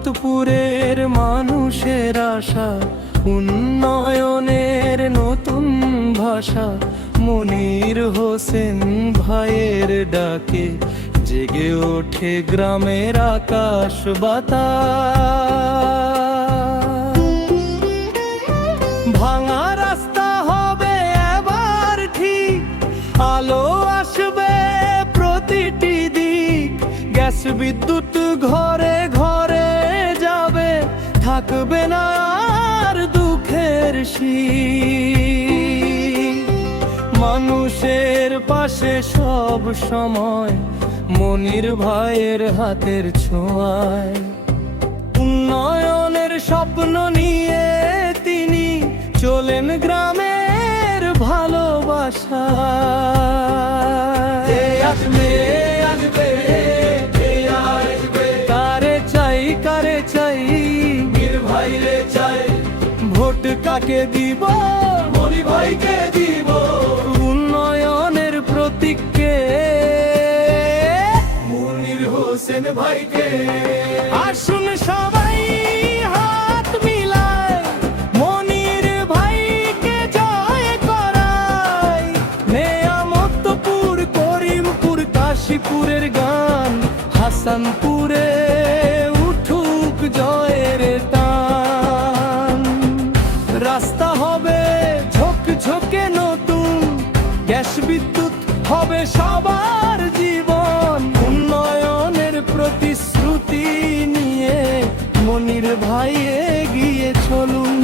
মোহাম্মদপুরের মানুষের আশা, উন্নয়নের নতুন ভাষা। মনির হোসেন ভাইয়ের ডাকে জেগে ওঠে গ্রামের আকাশ বাতাস। ভাঙা রাস্তা হবে এবার ঠিক, আলো আসবে প্রতিটি দিক। গ্যাস বিদ্যুৎ ঘরে ঘরে যাবে, থাকবে না আর দুঃখের শীত। মানুষের পাশে সব সময় মনির ভাইয়ের হাতের ছোঁয়ায়। উন্নয়নের স্বপ্ন নিয়ে তিনি চলেন গ্রামের ভালোবাসায়। কারে চাই কারে চাই, মনির ভাইরে চাই। ভোট কাকে দিব, মনির ভাইকে দিব। উন্নয়নের প্রতীককে, মনির হোসেন ভাইকে। আসুন সবাই হাত মিলায়, মনির ভাইকে জয় করাই। নেয়ামতপুর, করিমপুর, কাশীপুরের গান, হাসানপুরে উঠুক জয়ের টান। রাস্তা হবে ঝকঝকে নতুন, গ্যাস বিদ্যুৎ হবে সবার জীবন। উন্নয়নের প্রতিশ্রুতি নিয়ে মনির ভাই এগিয়ে চলুন।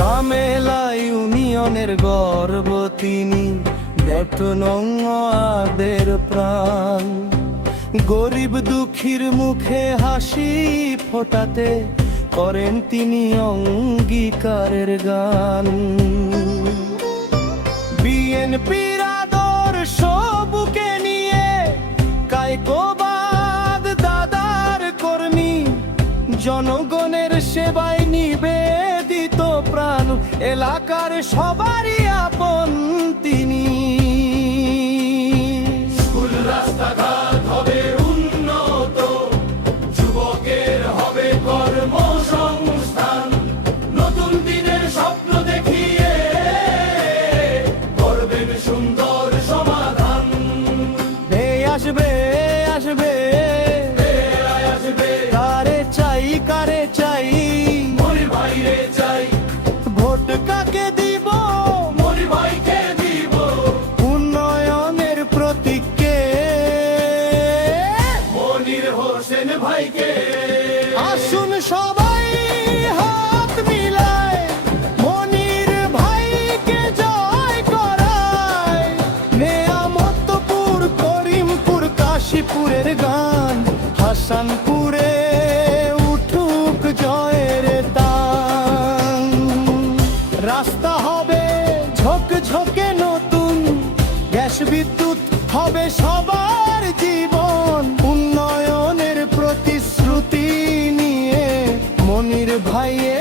কামেলা ইউনিয়নের গর্ব তিনি, বেটনদের প্রাণ। গরিব দুঃখীর মুখে হাসি ফোটাতে করেন তিনি অঙ্গীকারের গান। বিএনপির আদর্শ বুকে নিয়ে কায়কোবাদ দাদার কর্মী। জনগণের সেবায় নিবেদিত প্রাণ, এলাকার সবারই আপন তিনি। স্কুল রাস্তাঘাট হবে উন্নত, যুবকের হবে কর্মসংস্থান। নতুন দিনের স্বপ্ন দেখিয়ে করবেন সুন্দর সমাধান। আসবে আসবে আসবে, কারে চাই কারে চাই, মনির ভাইরে চাই। ভোট কাকে দিব, মনির ভাইকে দিব। উন্নয়নের প্রতীককে, মনির হোসেন ভাইকে। আসুন সবাই হাত মিলায়, মনির ভাইকে জয় করায়। নেয়ামতপুর, করিমপুর, কাশীপুরের গান, হাসানপুরে উঠুক জয়ের টান। রাস্তা হবে ঝকঝকে নতুন, গ্যাস বিদ্যুৎ হবে সবার জীবন। উন্নয়নের প্রতিশ্রুতি নিয়ে মনির ভাইয়ে